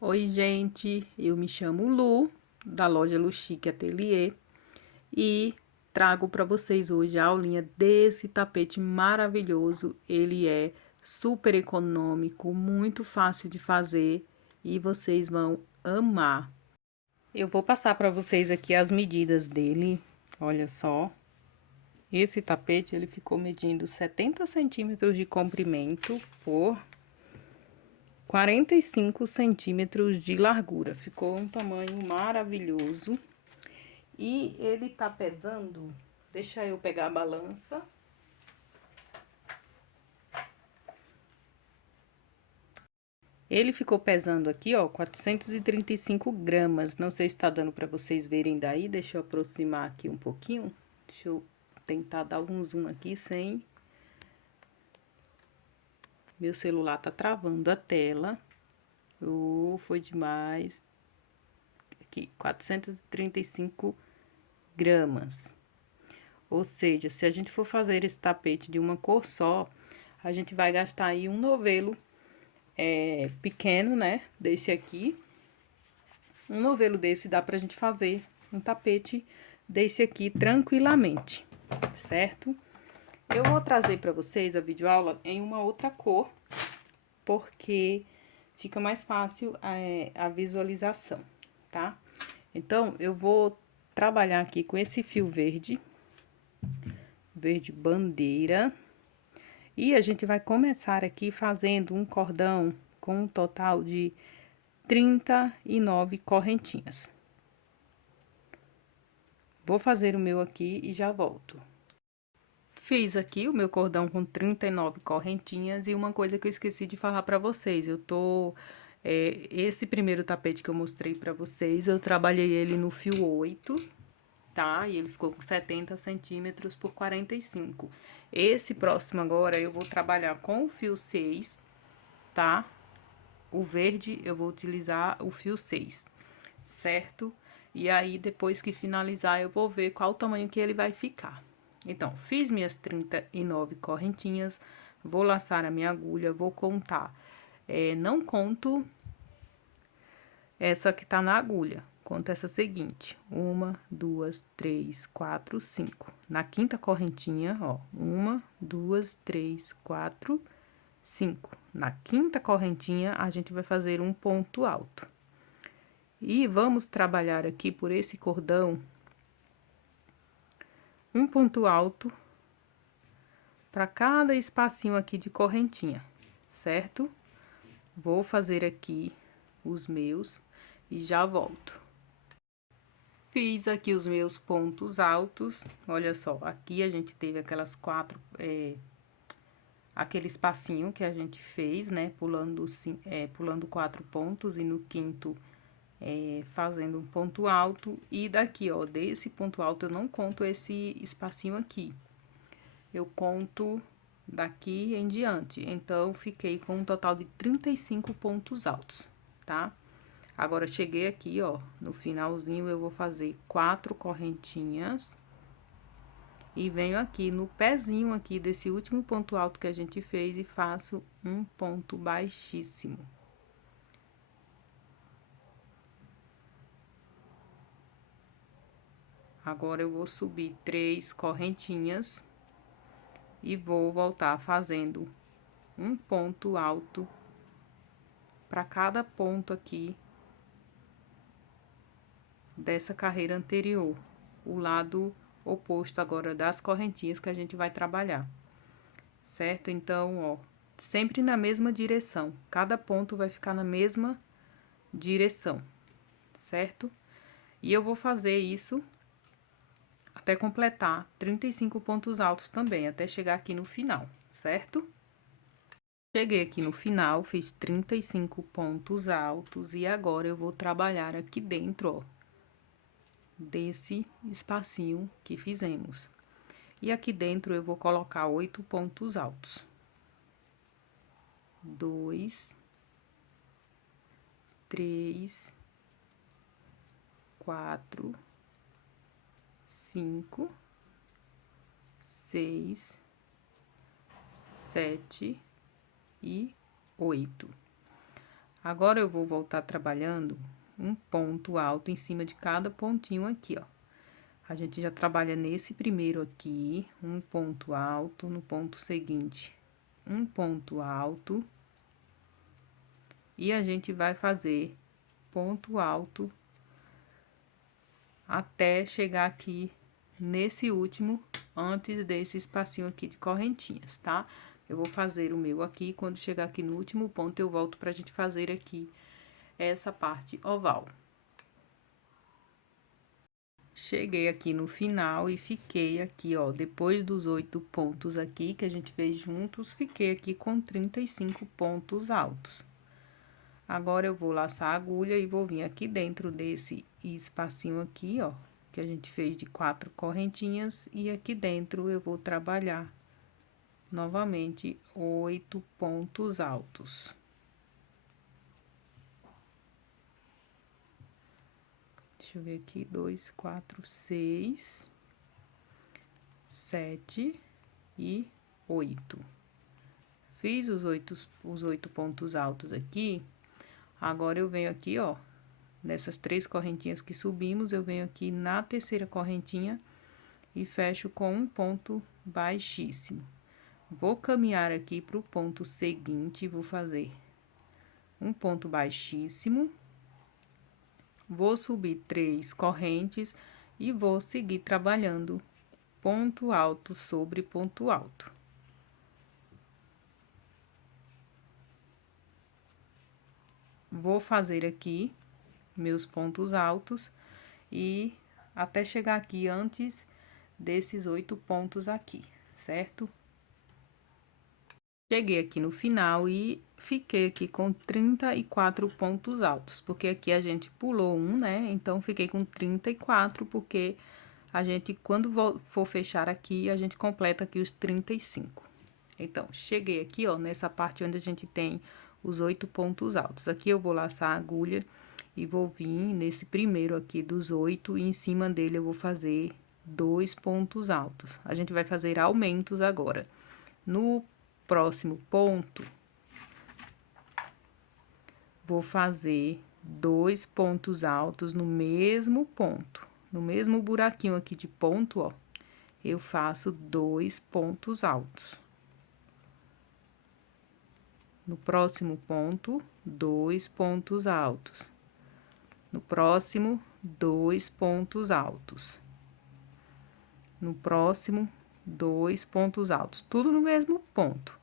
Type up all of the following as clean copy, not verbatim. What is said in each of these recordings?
Oi, gente, eu me chamo Lu, da loja Lu Chique Atelier, e trago para vocês hoje a aulinha desse tapete maravilhoso. Ele é super econômico, muito fácil de fazer e vocês vão amar. Eu vou passar para vocês aqui as medidas dele, olha só. Esse tapete, ele ficou medindo 70 centímetros de comprimento por 45 centímetros de largura. Ficou um tamanho maravilhoso. E ele tá pesando, deixa eu pegar a balança. Ele ficou pesando aqui, ó, 435 gramas. Não sei se tá dando pra vocês verem daí. Deixa eu aproximar aqui um pouquinho. Deixa eu tentar dar um zoom aqui sem... Meu celular tá travando a tela. Foi demais. Aqui, 435 gramas. Ou seja, se a gente for fazer esse tapete de uma cor só, a gente vai gastar aí um novelo pequeno, né? Desse aqui. Um novelo desse dá pra gente fazer um tapete desse aqui tranquilamente, certo? Eu vou trazer pra vocês a videoaula em uma outra cor, porque fica mais fácil a visualização, tá? Então, eu vou trabalhar aqui com esse fio verde, verde bandeira. E a gente vai começar aqui fazendo um cordão com um total de 39 correntinhas. Vou fazer o meu aqui e já volto. Fiz aqui o meu cordão com 39 correntinhas e uma coisa que eu esqueci de falar pra vocês, esse primeiro tapete que eu mostrei pra vocês, eu trabalhei ele no fio 8, tá? E ele ficou com 70 centímetros por 45. Esse próximo agora eu vou trabalhar com o fio 6, tá? O verde eu vou utilizar o fio 6, certo? E aí, depois que finalizar, eu vou ver qual o tamanho que ele vai ficar. Então, fiz minhas 39 correntinhas, vou laçar a minha agulha, vou contar. Não conto essa que tá na agulha, conto essa seguinte: 1, 2, 3, 4, 5. Na quinta correntinha, ó, 1, 2, 3, 4, 5. Na quinta correntinha, a gente vai fazer um ponto alto. E vamos trabalhar aqui por esse cordão um ponto alto para cada espacinho aqui de correntinha, certo? Vou fazer aqui os meus e já volto. Fiz aqui os meus pontos altos, olha só, aqui a gente teve aquelas aquele espacinho que a gente fez, né, pulando 4 pontos e no quinto fazendo um ponto alto. E daqui, ó, desse ponto alto eu não conto esse espacinho aqui, eu conto daqui em diante. Então, fiquei com um total de 35 pontos altos, tá? Agora, cheguei aqui, ó, no finalzinho, eu vou fazer 4 correntinhas. E venho aqui no pezinho aqui desse último ponto alto que a gente fez e faço um ponto baixíssimo. Agora, eu vou subir 3 correntinhas e vou voltar fazendo um ponto alto para cada ponto aqui dessa carreira anterior, o lado oposto agora das correntinhas que a gente vai trabalhar, certo? Então, ó, sempre na mesma direção, cada ponto vai ficar na mesma direção, certo? E eu vou fazer isso até completar 35 pontos altos também, até chegar aqui no final, certo? Cheguei aqui no final, fiz 35 pontos altos e agora eu vou trabalhar aqui dentro, ó, desse espacinho que fizemos. E aqui dentro eu vou colocar 8 pontos altos. 2, 3, 4, 5, 6, 7 e 8. Agora, eu vou voltar trabalhando um ponto alto em cima de cada pontinho aqui, ó. A gente já trabalha nesse primeiro aqui, um ponto alto, no ponto seguinte, um ponto alto. E a gente vai fazer ponto alto até chegar aqui nesse último, antes desse espacinho aqui de correntinhas, tá? Eu vou fazer o meu aqui, quando chegar aqui no último ponto, eu volto pra gente fazer aqui essa parte oval. Cheguei aqui no final e fiquei aqui, ó, depois dos 8 pontos aqui que a gente fez juntos, fiquei aqui com 35 pontos altos. Agora, eu vou laçar a agulha e vou vir aqui dentro desse espacinho aqui, ó, que a gente fez de 4 correntinhas, e aqui dentro eu vou trabalhar novamente 8 pontos altos. Deixa eu ver aqui, 2, 4, 6, 7 e 8. Fiz os 8 pontos altos aqui. Agora, eu venho aqui, ó, nessas 3 correntinhas que subimos, eu venho aqui na terceira correntinha e fecho com um ponto baixíssimo. Vou caminhar aqui pro ponto seguinte, vou fazer um ponto baixíssimo. Vou subir 3 correntes e vou seguir trabalhando ponto alto sobre ponto alto. Vou fazer aqui meus pontos altos e até chegar aqui antes desses 8 pontos aqui, certo? Cheguei aqui no final e fiquei aqui com 34 pontos altos, porque aqui a gente pulou um, né? Então, fiquei com 34, porque a gente, quando for fechar aqui, a gente completa aqui os 35. Então, cheguei aqui, ó, nessa parte onde a gente tem os 8 pontos altos. Aqui eu vou laçar a agulha e vou vir nesse primeiro aqui dos 8, e em cima dele eu vou fazer 2 pontos altos. A gente vai fazer aumentos agora. No próximo ponto, vou fazer 2 pontos altos no mesmo ponto. No mesmo buraquinho aqui de ponto, ó, eu faço 2 pontos altos. No próximo ponto, 2 pontos altos. No próximo, 2 pontos altos. No próximo, 2 pontos altos. Tudo no mesmo ponto.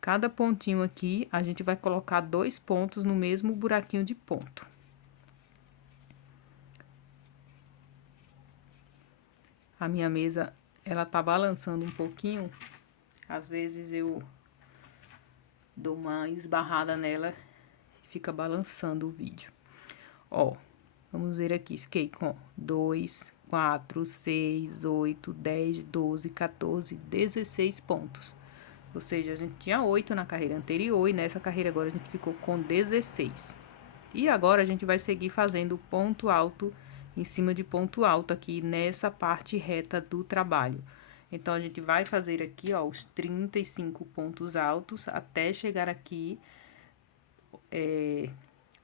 Cada pontinho aqui, a gente vai colocar 2 pontos no mesmo buraquinho de ponto. A minha mesa, ela tá balançando um pouquinho. Às vezes, eu dou uma esbarrada nela e fica balançando o vídeo. Ó, vamos ver aqui, fiquei com 2, 4, 6, 8, 10, 12, 14, 16 pontos. Ou seja, a gente tinha 8 na carreira anterior e nessa carreira agora a gente ficou com 16. E agora a gente vai seguir fazendo ponto alto em cima de ponto alto aqui nessa parte reta do trabalho. Então, a gente vai fazer aqui, ó, os 35 pontos altos até chegar aqui,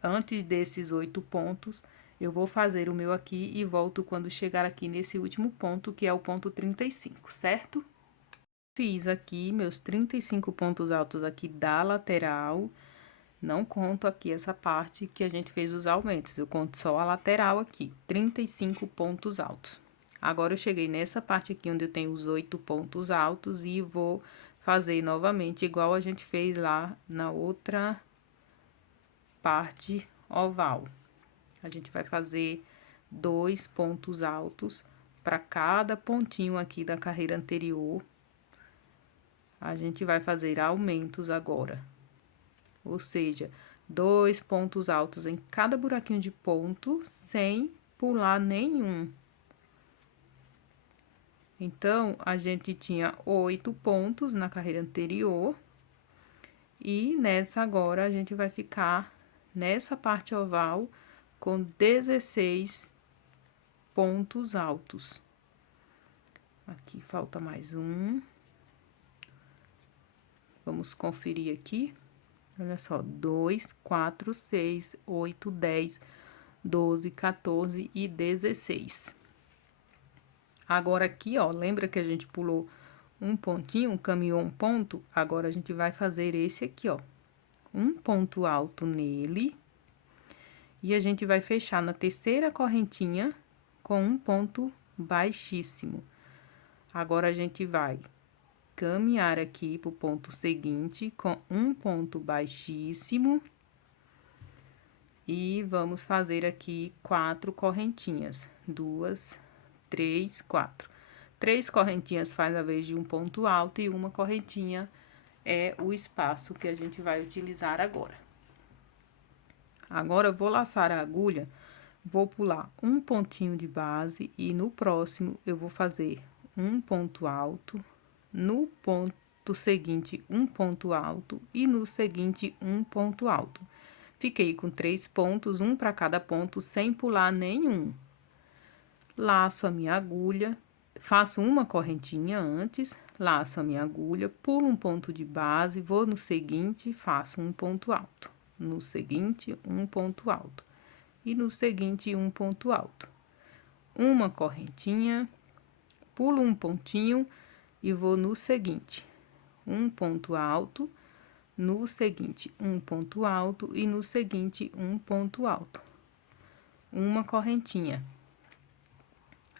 antes desses 8 pontos, eu vou fazer o meu aqui e volto quando chegar aqui nesse último ponto, que é o ponto 35, certo? Fiz aqui meus 35 pontos altos aqui da lateral. Não conto aqui essa parte que a gente fez os aumentos, eu conto só a lateral aqui, 35 pontos altos. Agora, eu cheguei nessa parte aqui onde eu tenho os 8 pontos altos e vou fazer novamente igual a gente fez lá na outra parte oval. A gente vai fazer 2 pontos altos para cada pontinho aqui da carreira anterior. A gente vai fazer aumentos agora. Ou seja, 2 pontos altos em cada buraquinho de ponto, sem pular nenhum. Então, a gente tinha 8 pontos na carreira anterior. E nessa agora, a gente vai ficar nessa parte oval com 16 pontos altos. Aqui falta mais um. Vamos conferir aqui. Olha só, 2, 4, 6, 8, 10, 12, 14 e 16. Agora aqui, ó, lembra que a gente pulou um pontinho, caminhou um ponto? Agora a gente vai fazer esse aqui, ó. Um ponto alto nele. E a gente vai fechar na terceira correntinha com um ponto baixíssimo. Agora a gente vai caminhar aqui pro ponto seguinte com um ponto baixíssimo. E vamos fazer aqui 4 correntinhas. 2, 3, 4. 3 correntinhas faz a vez de um ponto alto e uma correntinha é o espaço que a gente vai utilizar agora. Agora, eu vou laçar a agulha, vou pular um pontinho de base e no próximo eu vou fazer um ponto alto, no ponto seguinte um ponto alto e no seguinte um ponto alto. Fiquei com 3 pontos, um para cada ponto, sem pular nenhum. Laço a minha agulha, faço uma correntinha antes, laço a minha agulha, pulo um ponto de base, vou no seguinte, faço um ponto alto. No seguinte, um ponto alto. E no seguinte, um ponto alto. Uma correntinha, pulo um pontinho e vou no seguinte, um ponto alto, no seguinte, um ponto alto e no seguinte, um ponto alto. Uma correntinha.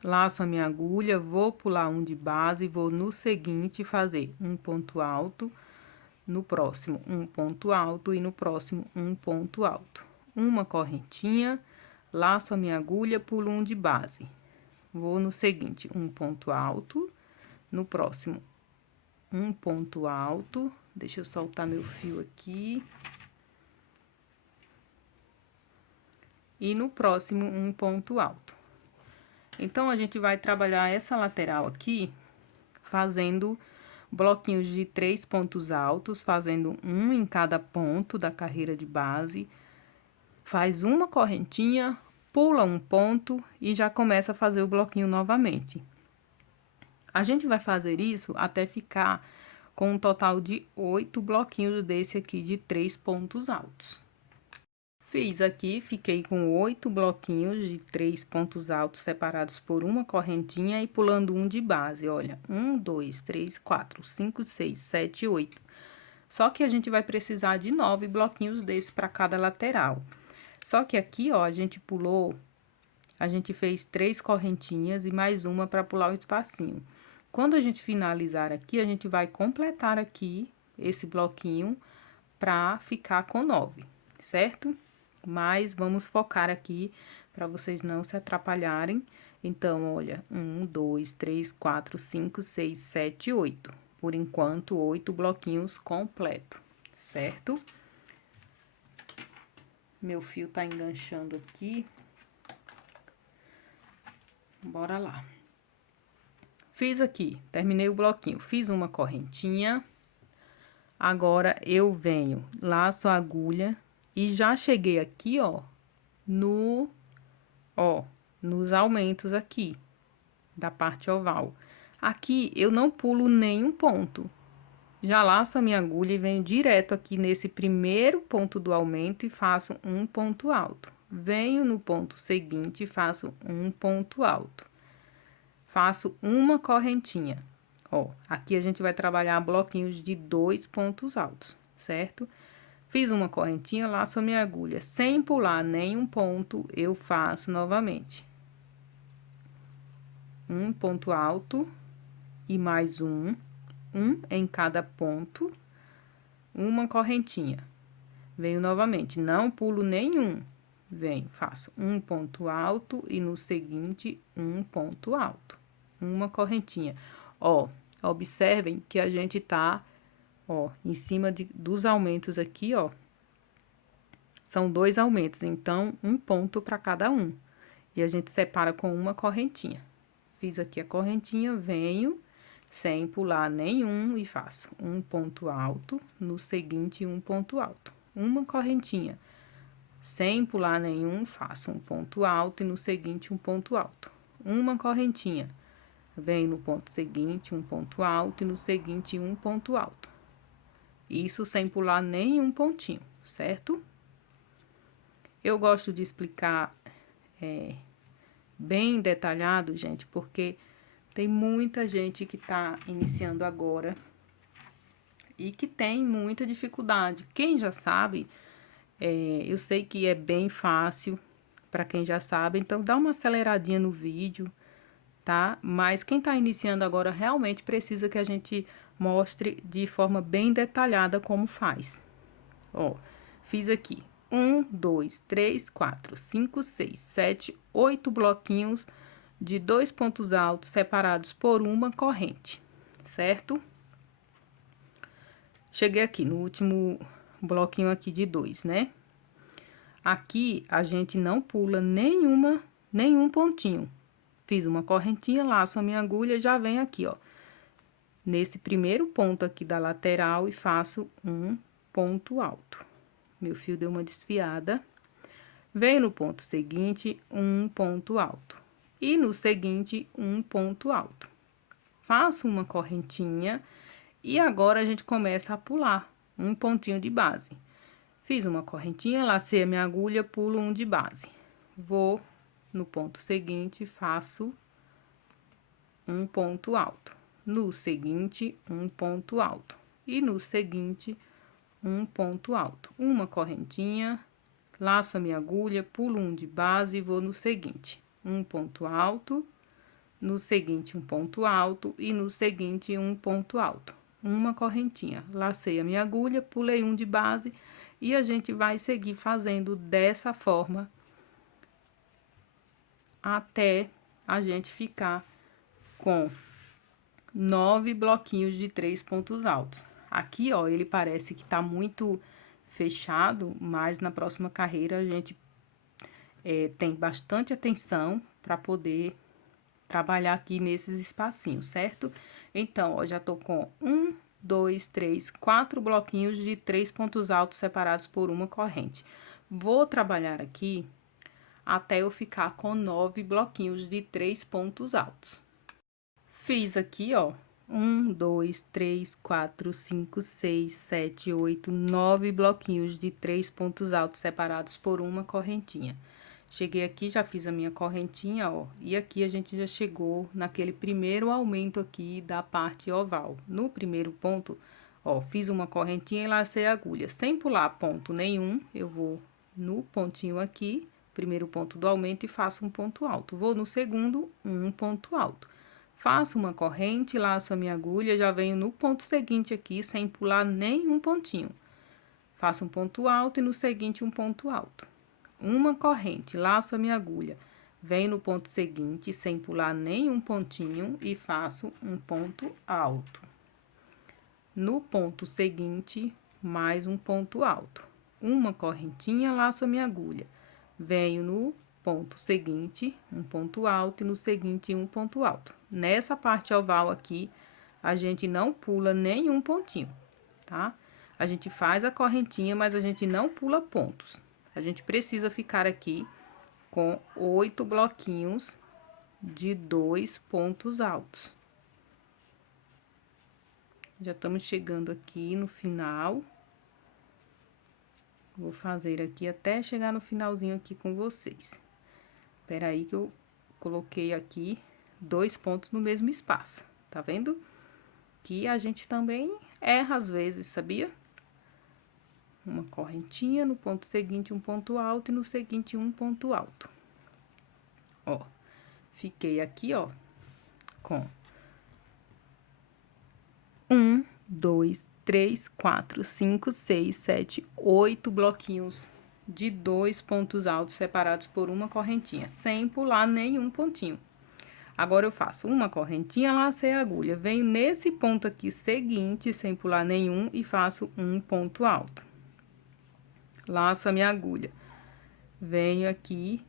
Laço a minha agulha, vou pular um de base, vou no seguinte fazer um ponto alto, no próximo um ponto alto e no próximo um ponto alto. Uma correntinha, laço a minha agulha, pulo um de base. Vou no seguinte, um ponto alto, no próximo um ponto alto. Deixa eu soltar meu fio aqui. E no próximo um ponto alto. Então, a gente vai trabalhar essa lateral aqui, fazendo bloquinhos de 3 pontos altos, fazendo um em cada ponto da carreira de base. Faz uma correntinha, pula um ponto e já começa a fazer o bloquinho novamente. A gente vai fazer isso até ficar com um total de 8 bloquinhos desse aqui de 3 pontos altos. Fiz aqui, fiquei com 8 bloquinhos de 3 pontos altos separados por uma correntinha e pulando um de base. Olha, 1, 2, 3, 4, 5, 6, 7, 8. Só que a gente vai precisar de 9 bloquinhos desse para cada lateral. Só que aqui, ó, a gente fez 3 correntinhas e mais uma para pular o espacinho. Quando a gente finalizar aqui, a gente vai completar aqui esse bloquinho para ficar com 9, certo? Mas vamos focar aqui para vocês não se atrapalharem. Então, olha, 1, 2, 3, 4, 5, 6, 7, 8. Por enquanto, 8 bloquinhos completo, certo? Meu fio tá enganchando aqui. Bora lá. Fiz aqui, terminei o bloquinho, fiz uma correntinha. Agora, eu venho, laço a agulha e já cheguei aqui, ó, nos aumentos aqui, da parte oval. Aqui, eu não pulo nenhum ponto. Já laço a minha agulha e venho direto aqui nesse primeiro ponto do aumento e faço um ponto alto. Venho no ponto seguinte e faço um ponto alto. Faço uma correntinha. Ó, aqui a gente vai trabalhar bloquinhos de 2 pontos altos, certo? Fiz uma correntinha, laço a minha agulha. Sem pular nenhum ponto, eu faço novamente. Um ponto alto e mais um em cada ponto, uma correntinha. Venho novamente, não pulo nenhum. Venho, faço um ponto alto e no seguinte, um ponto alto. Uma correntinha. Ó, observem que a gente tá, ó, em cima dos aumentos aqui, ó. São 2 aumentos, então, um ponto para cada um. E a gente separa com uma correntinha. Fiz aqui a correntinha, venho, sem pular nenhum, e faço um ponto alto, no seguinte, um ponto alto. Uma correntinha. Sem pular nenhum, faço um ponto alto e no seguinte, um ponto alto. Uma correntinha. Venho no ponto seguinte, um ponto alto e no seguinte, um ponto alto. Isso sem pular nenhum pontinho, certo? Eu gosto de explicar bem detalhado, gente, porque tem muita gente que tá iniciando agora e que tem muita dificuldade. Quem já sabe, eu sei que é bem fácil para quem já sabe, então dá uma aceleradinha no vídeo, tá? Mas quem tá iniciando agora realmente precisa que a gente mostre de forma bem detalhada como faz. Ó, fiz aqui 1, 2, 3, 4, 5, 6, 7, 8 bloquinhos de 2 pontos altos separados por uma corrente, certo? Cheguei aqui no último bloquinho aqui de 2, né? Aqui a gente não pula nenhum pontinho. Fiz uma correntinha, laço a minha agulha e já venho aqui, ó, nesse primeiro ponto aqui da lateral e faço um ponto alto. Meu fio deu uma desfiada. Venho no ponto seguinte, um ponto alto. E no seguinte, um ponto alto. Faço uma correntinha e agora a gente começa a pular um pontinho de base. Fiz uma correntinha, lacei a minha agulha, pulo um de base. Vou no ponto seguinte, faço um ponto alto. No seguinte, um ponto alto. E no seguinte, um ponto alto. Uma correntinha, laço a minha agulha, pulo um de base e vou no seguinte. Um ponto alto, no seguinte, um ponto alto e no seguinte, um ponto alto. Uma correntinha, lacei a minha agulha, pulei um de base e a gente vai seguir fazendo dessa forma até a gente ficar com 9 bloquinhos de 3 pontos altos. Aqui, ó, ele parece que tá muito fechado, mas na próxima carreira a gente tem bastante atenção para poder trabalhar aqui nesses espacinhos, certo? Então, ó, já tô com 1, 2, 3, 4 bloquinhos de 3 pontos altos separados por uma corrente. Vou trabalhar aqui até eu ficar com 9 bloquinhos de 3 pontos altos. Fiz aqui, ó, 1, 2, 3, 4, 5, 6, 7, 8, 9 bloquinhos de 3 pontos altos separados por uma correntinha. Cheguei aqui, já fiz a minha correntinha, ó, e aqui a gente já chegou naquele primeiro aumento aqui da parte oval. No primeiro ponto, ó, fiz uma correntinha e lacei a agulha. Sem pular ponto nenhum, eu vou no pontinho aqui, primeiro ponto do aumento e faço um ponto alto. Vou no segundo, um ponto alto. Faço uma corrente, laço a minha agulha, já venho no ponto seguinte aqui, sem pular nenhum pontinho. Faço um ponto alto e no seguinte um ponto alto. Uma corrente, laço a minha agulha, venho no ponto seguinte, sem pular nenhum pontinho e faço um ponto alto. No ponto seguinte, mais um ponto alto. Uma correntinha, laço a minha agulha, venho no ponto seguinte, um ponto alto e no seguinte um ponto alto. Nessa parte oval aqui, a gente não pula nenhum pontinho, tá? A gente faz a correntinha, mas a gente não pula pontos. A gente precisa ficar aqui com 8 bloquinhos de 2 pontos altos. Já estamos chegando aqui no final. Vou fazer aqui até chegar no finalzinho aqui com vocês. Espera aí que eu coloquei aqui 2 pontos no mesmo espaço, tá vendo? Que a gente também erra às vezes, sabia? Uma correntinha, no ponto seguinte um ponto alto e no seguinte um ponto alto. Ó, fiquei aqui, ó, com 1, 2, 3, 4, 5, 6, 7, 8 bloquinhos de 2 pontos altos separados por uma correntinha, sem pular nenhum pontinho. Agora, eu faço uma correntinha, lacei a agulha, venho nesse ponto aqui seguinte, sem pular nenhum, e faço um ponto alto. Laço a minha agulha, venho aqui,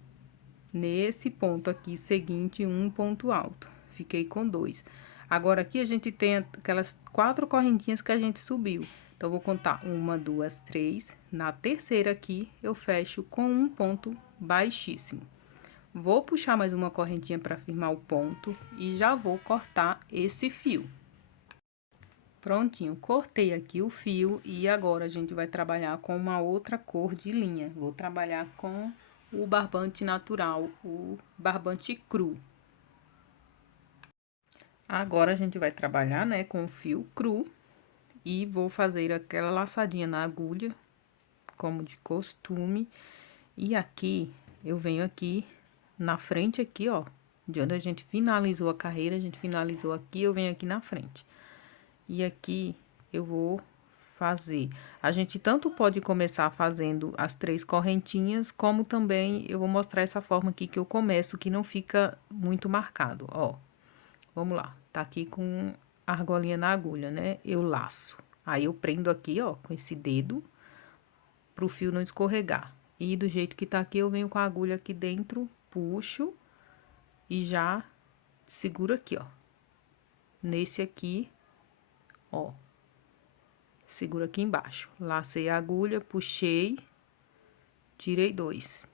nesse ponto aqui seguinte, um ponto alto. Fiquei com 2. Agora, aqui a gente tem aquelas 4 correntinhas que a gente subiu. Então, vou contar 1, 2, 3. Na terceira aqui, eu fecho com um ponto baixíssimo. Vou puxar mais uma correntinha para firmar o ponto e já vou cortar esse fio. Prontinho, cortei aqui o fio e agora a gente vai trabalhar com uma outra cor de linha. Vou trabalhar com o barbante natural, o barbante cru. Agora a gente vai trabalhar, né, com o fio cru e vou fazer aquela laçadinha na agulha, como de costume. E aqui, eu venho aqui na frente aqui, ó, de onde a gente finalizou a carreira, a gente finalizou aqui, eu venho aqui na frente. E aqui eu vou fazer. A gente tanto pode começar fazendo as 3 correntinhas, como também eu vou mostrar essa forma aqui que eu começo, que não fica muito marcado, ó. Vamos lá, tá aqui com a argolinha na agulha, né? Eu laço. Aí eu prendo aqui, ó, com esse dedo, pro fio não escorregar. E do jeito que tá aqui, eu venho com a agulha aqui dentro, puxo e já seguro aqui, ó. Nesse aqui, ó. Seguro aqui embaixo. Lacei a agulha, puxei, tirei 2.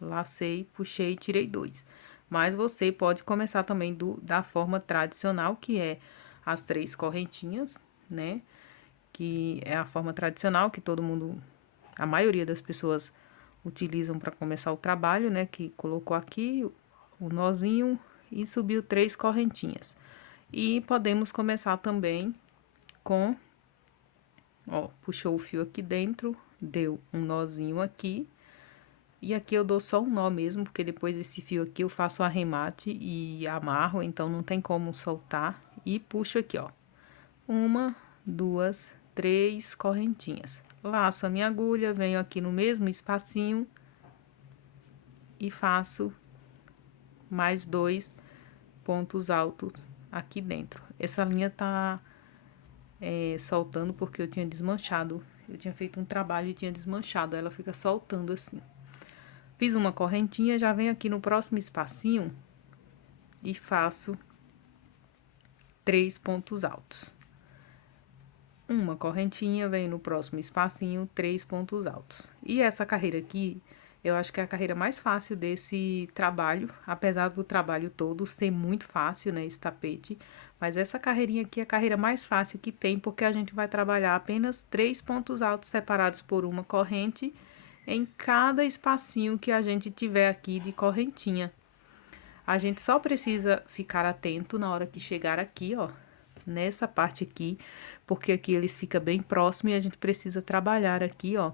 Lacei, puxei, tirei 2. Mas você pode começar também da forma tradicional, que é as 3 correntinhas, né? Que é a forma tradicional que todo mundo, a maioria das pessoas utilizam para começar o trabalho, né? Que colocou aqui o nozinho e subiu 3 correntinhas. E podemos começar também com, ó, puxou o fio aqui dentro, deu um nozinho aqui. E aqui eu dou só um nó mesmo, porque depois desse fio aqui eu faço o arremate e amarro, então não tem como soltar. E puxo aqui, ó. 1, 2, 3 correntinhas. Laço a minha agulha, venho aqui no mesmo espacinho e faço mais 2 pontos altos aqui dentro. Essa linha tá soltando porque eu tinha desmanchado. Eu tinha feito um trabalho e tinha desmanchado, ela fica soltando assim. Fiz uma correntinha, já venho aqui no próximo espacinho e faço 3 pontos altos. Uma correntinha, venho no próximo espacinho, 3 pontos altos. E essa carreira aqui, eu acho que é a carreira mais fácil desse trabalho, apesar do trabalho todo ser muito fácil, né, esse tapete. Mas essa carreirinha aqui é a carreira mais fácil que tem, porque a gente vai trabalhar apenas 3 pontos altos separados por uma corrente em cada espacinho que a gente tiver aqui de correntinha. A gente só precisa ficar atento na hora que chegar aqui, ó, nessa parte aqui, porque aqui eles ficam bem próximos e a gente precisa trabalhar aqui, ó.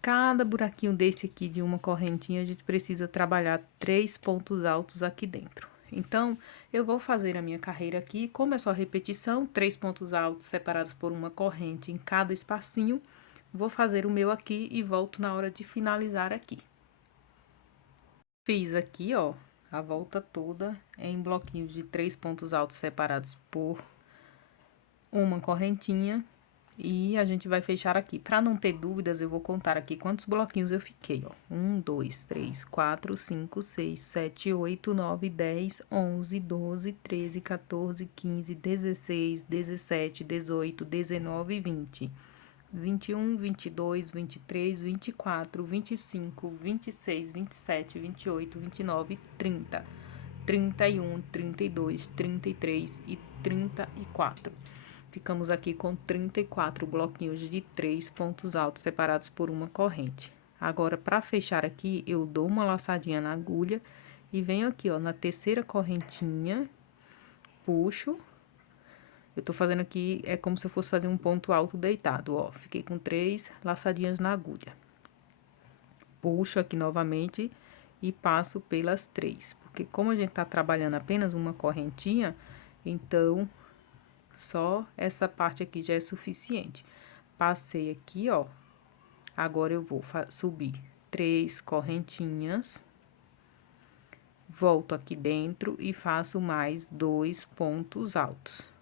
Cada buraquinho desse aqui de uma correntinha, a gente precisa trabalhar 3 pontos altos aqui dentro. Então, eu vou fazer a minha carreira aqui, como é só repetição, 3 pontos altos separados por uma corrente em cada espacinho. Vou fazer o meu aqui e volto na hora de finalizar aqui. Fiz aqui, ó, a volta toda em bloquinhos de 3 pontos altos separados por uma correntinha. E a gente vai fechar aqui. Para não ter dúvidas, eu vou contar aqui quantos bloquinhos eu fiquei, ó. 1, 2, 3, 4, 5, 6, 7, 8, 9, 10, 11, 12, 13, 14, 15, 16, 17, 18, 19 e 20. 21, 22, 23, 24, 25, 26, 27, 28, 29, 30, 31, 32, 33 e 34. Ficamos aqui com 34 bloquinhos de 3 pontos altos separados por uma corrente. Agora, para fechar aqui, eu dou uma laçadinha na agulha e venho aqui, ó, na terceira correntinha, puxo. Eu tô fazendo aqui, é como se eu fosse fazer um ponto alto deitado, ó. Fiquei com 3 laçadinhas na agulha. Puxo aqui novamente e passo pelas 3. Porque como a gente tá trabalhando apenas uma correntinha, então, só essa parte aqui já é suficiente. Passei aqui, ó. Agora eu vou subir 3 correntinhas. Volto aqui dentro e faço mais 2 pontos altos.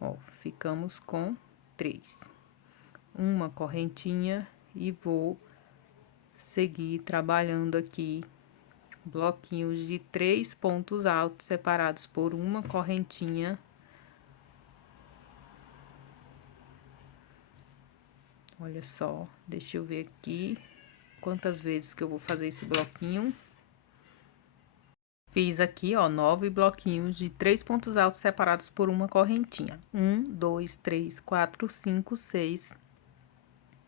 Ó, ficamos com 3. Uma correntinha e vou seguir trabalhando aqui bloquinhos de 3 pontos altos separados por uma correntinha. Olha só, deixa eu ver aqui quantas vezes que eu vou fazer esse bloquinho. Fiz aqui, ó, 9 bloquinhos de 3 pontos altos separados por uma correntinha. 1, 2, 3, 4, 5, 6,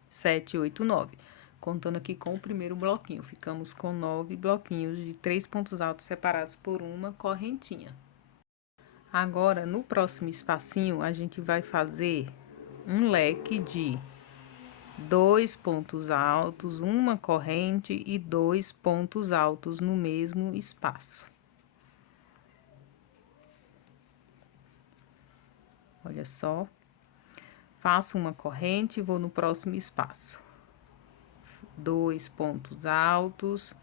7, 8, 9. Contando aqui com o primeiro bloquinho, ficamos com 9 bloquinhos de 3 pontos altos separados por uma correntinha. Agora, no próximo espacinho, a gente vai fazer um leque de 2 pontos altos, uma corrente e 2 pontos altos no mesmo espaço. Olha só. Faço uma corrente e vou no próximo espaço. 2 pontos altos,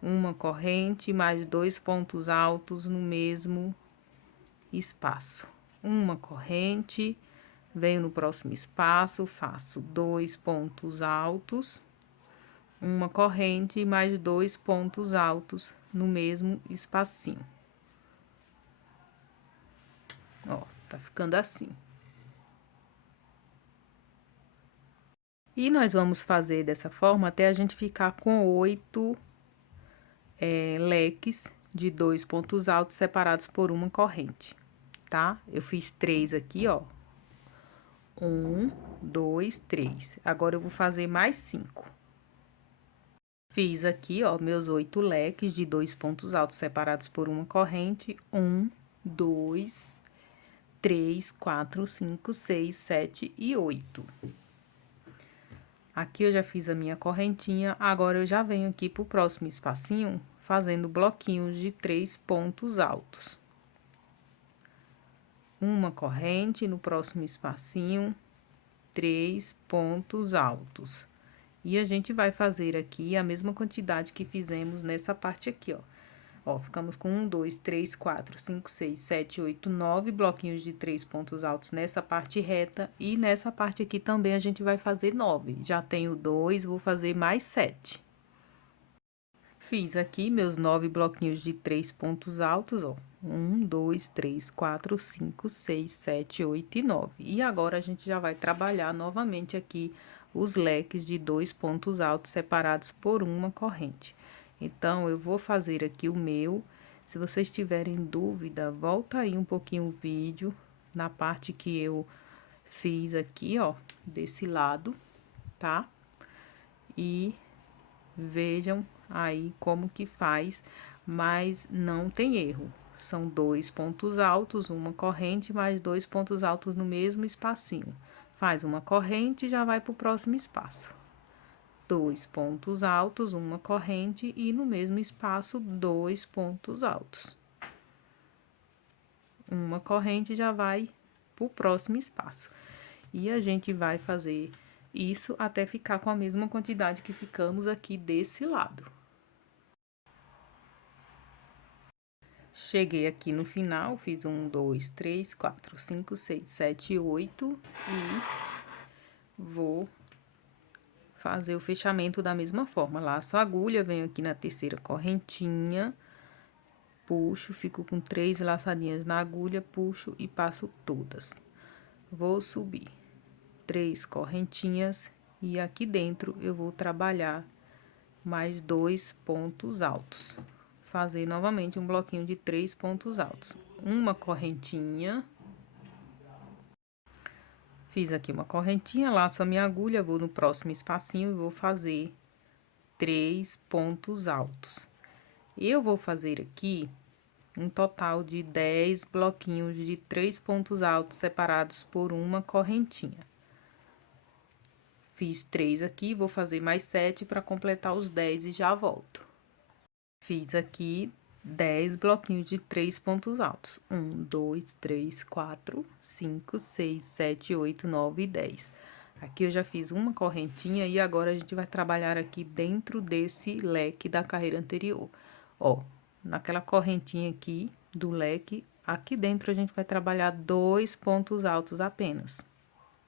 uma corrente, mais 2 pontos altos no mesmo espaço. Uma corrente, venho no próximo espaço, faço 2 pontos altos, uma corrente e mais 2 pontos altos no mesmo espacinho. Ó, tá ficando assim. E nós vamos fazer dessa forma até a gente ficar com 8 leques de 2 pontos altos separados por uma corrente, tá? Eu fiz 3 aqui, ó. 1, 2, 3. Agora, eu vou fazer mais 5. Fiz aqui, ó, meus 8 leques de 2 pontos altos separados por uma corrente. 1, 2, 3, 4, 5, 6, 7 e 8. Aqui eu já fiz a minha correntinha, agora eu já venho aqui pro próximo espacinho, fazendo bloquinhos de 3 pontos altos. Uma corrente, no próximo espacinho, 3 pontos altos. E a gente vai fazer aqui a mesma quantidade que fizemos nessa parte aqui, ó. Ó, ficamos com 1, 2, 3, 4, 5, 6, 7, 8, 9 bloquinhos de 3 pontos altos nessa parte reta. E nessa parte aqui também a gente vai fazer 9. Já tenho 2, vou fazer mais 7. Fiz aqui meus 9 bloquinhos de 3 pontos altos, ó. 1, 2, 3, 4, 5, 6, 7, 8 e 9. E agora, a gente já vai trabalhar novamente aqui os leques de 2 pontos altos separados por uma corrente. Então, eu vou fazer aqui o meu. Se vocês tiverem dúvida, volta aí um pouquinho o vídeo na parte que eu fiz aqui, ó, desse lado, tá? E vejam aí como que faz, mas não tem erro. São 2 pontos altos, uma corrente, mais 2 pontos altos no mesmo espacinho. Faz uma corrente e já vai para o próximo espaço. 2 pontos altos, uma corrente e no mesmo espaço, 2 pontos altos. Uma corrente já vai para o próximo espaço. E a gente vai fazer isso até ficar com a mesma quantidade que ficamos aqui desse lado. Cheguei aqui no final, fiz 1, 2, 3, 4, 5, 6, 7, 8 e vou fazer o fechamento da mesma forma. Laço a agulha, venho aqui na terceira correntinha, puxo, fico com 3 laçadinhas na agulha, puxo e passo todas. Vou subir 3 correntinhas e aqui dentro eu vou trabalhar mais 2 pontos altos. Fazer novamente um bloquinho de 3 pontos altos. Uma correntinha. Fiz aqui uma correntinha, laço a minha agulha, vou no próximo espacinho e vou fazer 3 pontos altos. Eu vou fazer aqui um total de 10 bloquinhos de 3 pontos altos separados por uma correntinha. Fiz 3 aqui, vou fazer mais 7 para completar os 10 e já volto. Fiz aqui 10 bloquinhos de 3 pontos altos. 1, 2, 3, 4, 5, 6, 7, 8, 9 e 10. Aqui eu já fiz uma correntinha e agora a gente vai trabalhar aqui dentro desse leque da carreira anterior. Ó, naquela correntinha aqui do leque, aqui dentro a gente vai trabalhar 2 pontos altos apenas,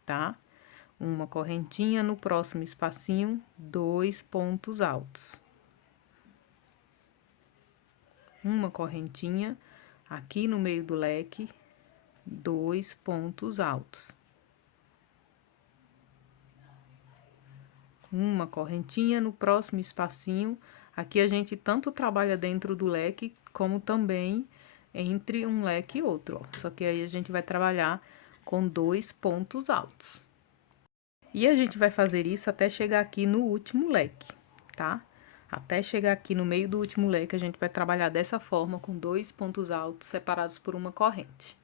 tá? Uma correntinha, no próximo espacinho, 2 pontos altos. Uma correntinha, aqui no meio do leque, 2 pontos altos. Uma correntinha, no próximo espacinho, Aqui a gente tanto trabalha dentro do leque, como também entre um leque e outro, ó. Só que aí a gente vai trabalhar com 2 pontos altos. E a gente vai fazer isso até chegar aqui no último leque, tá? Até chegar aqui no meio do último leque, a gente vai trabalhar dessa forma, com 2 pontos altos separados por uma corrente.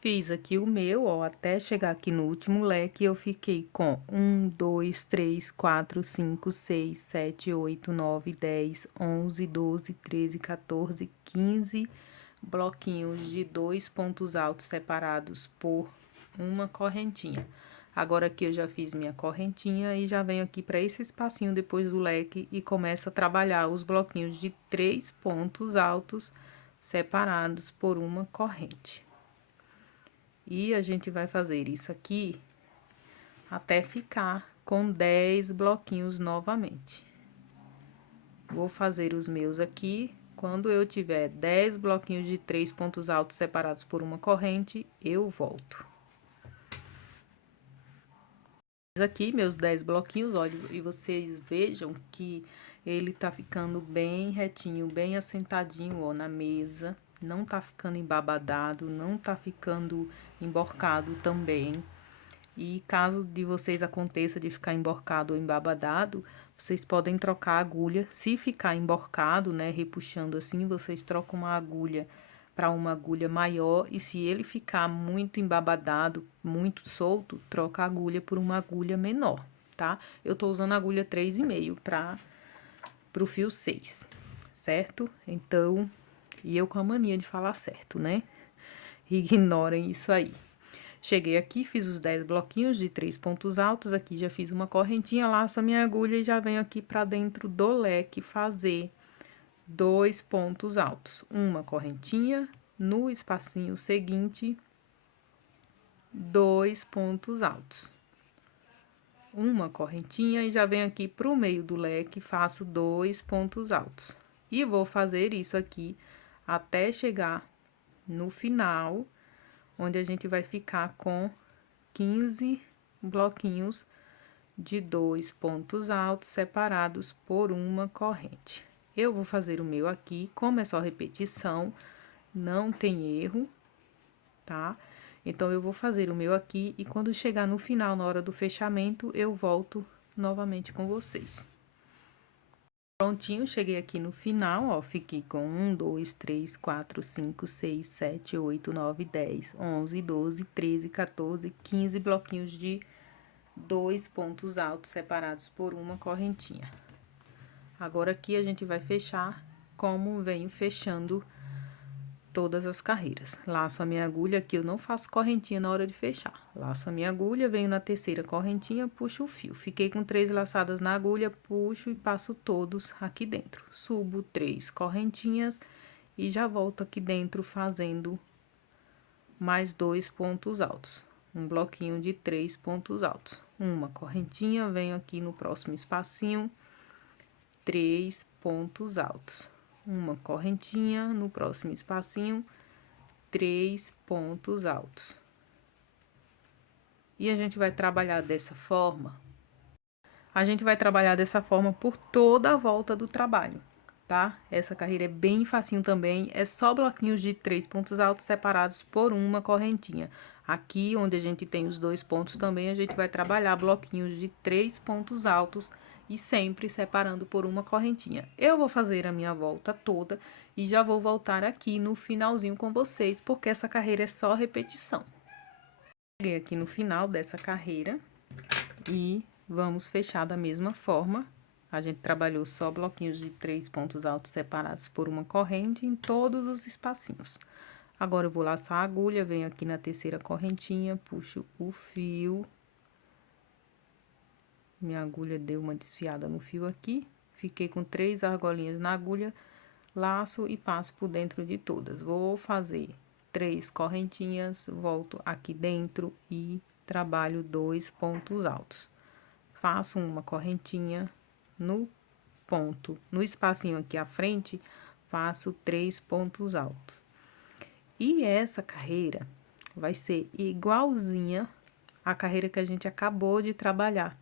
Fiz aqui o meu, ó, até chegar aqui no último leque, eu fiquei com 1, 2, 3, 4, 5, 6, 7, 8, 9, 10, 11, 12, 13, 14, 15 bloquinhos de 2 pontos altos separados por uma correntinha. Agora aqui eu já fiz minha correntinha e já venho aqui para esse espacinho depois do leque e começo a trabalhar os bloquinhos de 3 pontos altos separados por uma corrente. E a gente vai fazer isso aqui até ficar com 10 bloquinhos novamente. Vou fazer os meus aqui. Quando eu tiver 10 bloquinhos de 3 pontos altos separados por uma corrente, eu volto. Aqui meus 10 bloquinhos, olha, e vocês vejam que ele tá ficando bem retinho, bem assentadinho, ó, na mesa. Não tá ficando embabadado, não tá ficando emborcado também. E caso de vocês aconteça de ficar emborcado ou embabadado, vocês podem trocar a agulha. Se ficar emborcado, né, repuxando assim, vocês trocam uma agulha para uma agulha maior. E se ele ficar muito embabadado, muito solto, troca a agulha por uma agulha menor, tá? Eu tô usando a agulha 3,5 pro fio 6, certo? Então, e eu com a mania de falar certo, né? Ignorem isso aí. Cheguei aqui, fiz os 10 bloquinhos de 3 pontos altos, aqui já fiz uma correntinha, laço a minha agulha e já venho aqui pra dentro do leque fazer 2 pontos altos. Uma correntinha, no espacinho seguinte, 2 pontos altos. Uma correntinha e já venho aqui pro meio do leque, faço 2 pontos altos. E vou fazer isso aqui até chegar no final, onde a gente vai ficar com 15 bloquinhos de 2 pontos altos separados por uma corrente. Eu vou fazer o meu aqui, como é só repetição, não tem erro, tá? Então, eu vou fazer o meu aqui e quando chegar no final, na hora do fechamento, eu volto novamente com vocês. Prontinho, cheguei aqui no final, ó, fiquei com 1, 2, 3, 4, 5, 6, 7, 8, 9, 10, 11, 12, 13, 14, 15 bloquinhos de 2 pontos altos separados por uma correntinha. Agora, aqui a gente vai fechar como venho fechando todas as carreiras. Laço a minha agulha, aqui eu não faço correntinha na hora de fechar. Laço a minha agulha, venho na terceira correntinha, puxo o fio. Fiquei com 3 laçadas na agulha, puxo e passo todos aqui dentro. Subo 3 correntinhas e já volto aqui dentro fazendo mais 2 pontos altos. Um bloquinho de 3 pontos altos. Uma correntinha, venho aqui no próximo espacinho, 3 pontos altos. Uma correntinha, no próximo espacinho, 3 pontos altos. E a gente vai trabalhar dessa forma. A gente vai trabalhar dessa forma por toda a volta do trabalho, tá? Essa carreira é bem facinho também, é só bloquinhos de 3 pontos altos separados por uma correntinha. Aqui, onde a gente tem os 2 pontos também, a gente vai trabalhar bloquinhos de 3 pontos altos e sempre separando por uma correntinha. Eu vou fazer a minha volta toda e já vou voltar aqui no finalzinho com vocês, porque essa carreira é só repetição. Cheguei aqui no final dessa carreira e vamos fechar da mesma forma. A gente trabalhou só bloquinhos de 3 pontos altos separados por uma corrente em todos os espacinhos. Agora, eu vou laçar a agulha, venho aqui na terceira correntinha, puxo o fio. Minha agulha deu uma desfiada no fio aqui. Fiquei com 3 argolinhas na agulha, laço e passo por dentro de todas. Vou fazer 3 correntinhas, volto aqui dentro e trabalho 2 pontos altos. Faço uma correntinha no ponto, no espacinho aqui à frente, faço 3 pontos altos. E essa carreira vai ser igualzinha à carreira que a gente acabou de trabalhar.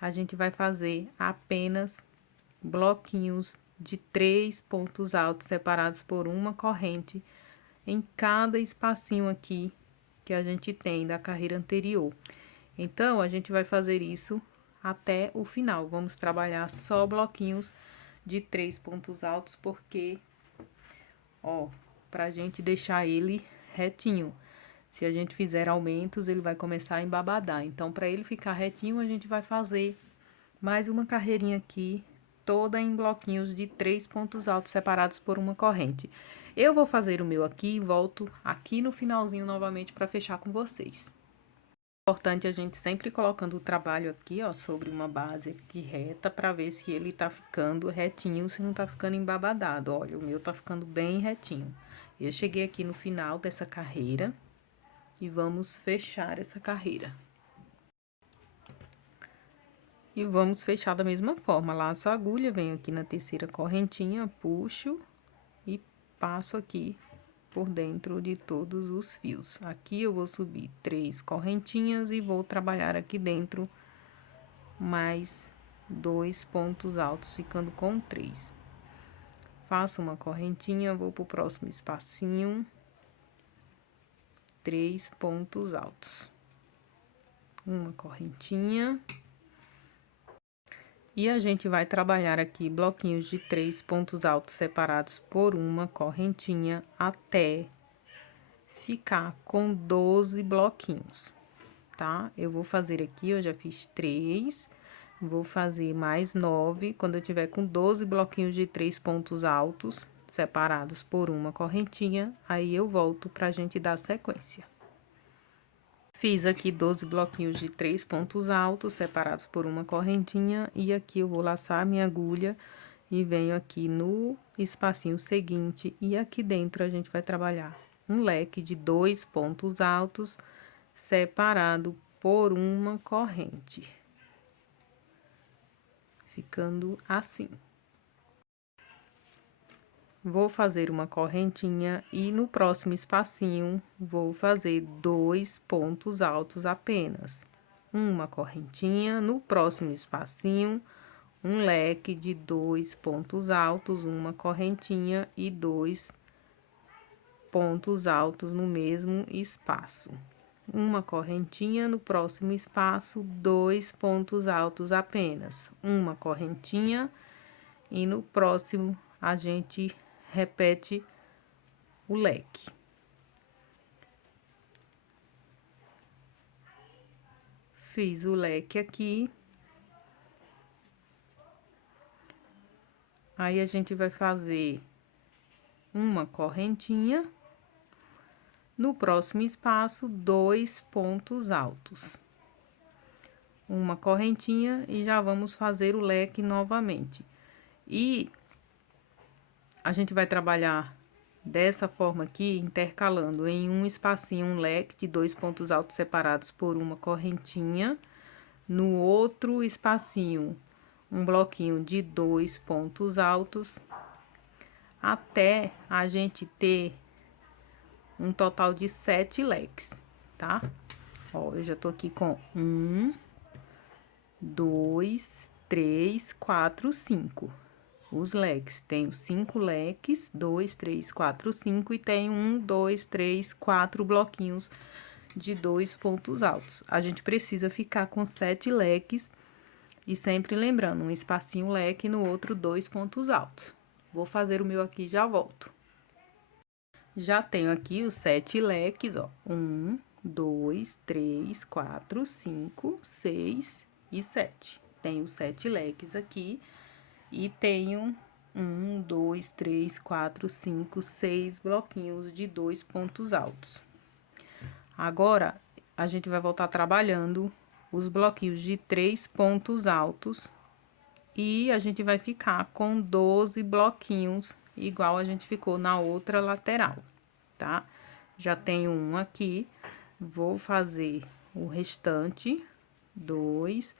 A gente vai fazer apenas bloquinhos de 3 pontos altos separados por uma corrente em cada espacinho aqui que a gente tem da carreira anterior. Então, a gente vai fazer isso até o final. Vamos trabalhar só bloquinhos de 3 pontos altos, porque, ó, pra gente deixar ele retinho. Se a gente fizer aumentos, ele vai começar a embabadar. Então, para ele ficar retinho, a gente vai fazer mais uma carreirinha aqui, toda em bloquinhos de 3 pontos altos separados por uma corrente. Eu vou fazer o meu aqui e volto aqui no finalzinho novamente para fechar com vocês. É importante a gente sempre colocando o trabalho aqui, ó, sobre uma base aqui reta, para ver se ele tá ficando retinho, se não tá ficando embabadado. Olha, o meu tá ficando bem retinho. Eu cheguei aqui no final dessa carreira e vamos fechar essa carreira. E vamos fechar da mesma forma. Laço a agulha, venho aqui na terceira correntinha, puxo e passo aqui por dentro de todos os fios. Aqui eu vou subir 3 correntinhas e vou trabalhar aqui dentro mais 2 pontos altos, ficando com 3. Faço uma correntinha, vou pro próximo espacinho, 3 pontos altos. Uma correntinha. E a gente vai trabalhar aqui bloquinhos de 3 pontos altos separados por uma correntinha até ficar com 12 bloquinhos, tá? Eu vou fazer aqui, eu já fiz 3, vou fazer mais 9, quando eu tiver com 12 bloquinhos de 3 pontos altos separados por uma correntinha, aí eu volto pra gente dar sequência. Fiz aqui 12 bloquinhos de 3 pontos altos, separados por uma correntinha, e aqui eu vou laçar a minha agulha e venho aqui no espacinho seguinte, e aqui dentro a gente vai trabalhar um leque de 2 pontos altos, separado por uma corrente. Ficando assim. Vou fazer uma correntinha e no próximo espacinho vou fazer 2 pontos altos apenas. Uma correntinha, no próximo espacinho, um leque de 2 pontos altos, uma correntinha e 2 pontos altos no mesmo espaço. Uma correntinha, no próximo espaço, 2 pontos altos apenas. Uma correntinha e no próximo a gente repete o leque. Fiz o leque aqui. Aí, a gente vai fazer uma correntinha. No próximo espaço, 2 pontos altos. Uma correntinha e já vamos fazer o leque novamente. E a gente vai trabalhar dessa forma aqui, intercalando em um espacinho um leque de 2 pontos altos separados por uma correntinha. No outro espacinho, um bloquinho de 2 pontos altos, até a gente ter um total de 7 leques, tá? Ó, eu já tô aqui com 1, 2, 3, 4, 5. Os leques, tenho 5 leques, 2, 3, 4, 5, e tenho 1, 2, 3, 4 bloquinhos de 2 pontos altos. A gente precisa ficar com 7 leques, e sempre lembrando, um espacinho leque, no outro 2 pontos altos. Vou fazer o meu aqui e já volto. Já tenho aqui os 7 leques, ó. 1, 2, 3, 4, 5, 6 e 7. Tenho 7 leques aqui. E tenho 1, 2, 3, 4, 5, 6 bloquinhos de 2 pontos altos. Agora, a gente vai voltar trabalhando os bloquinhos de 3 pontos altos. E a gente vai ficar com 12 bloquinhos, igual a gente ficou na outra lateral, tá? Já tenho um aqui, vou fazer o restante, 2.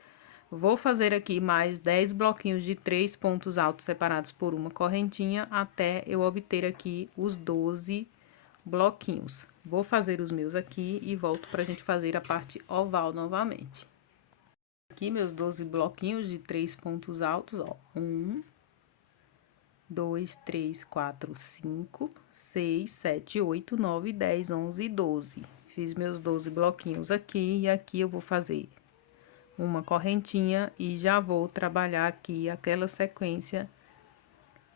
Vou fazer aqui mais 10 bloquinhos de 3 pontos altos separados por uma correntinha, até eu obter aqui os 12 bloquinhos. Vou fazer os meus aqui e volto pra gente fazer a parte oval novamente. Aqui, meus 12 bloquinhos de 3 pontos altos, ó. 1, 2, 3, 4, 5, 6, 7, 8, 9, 10, 11 e 12. Fiz meus 12 bloquinhos aqui e aqui eu vou fazer uma correntinha e já vou trabalhar aqui aquela sequência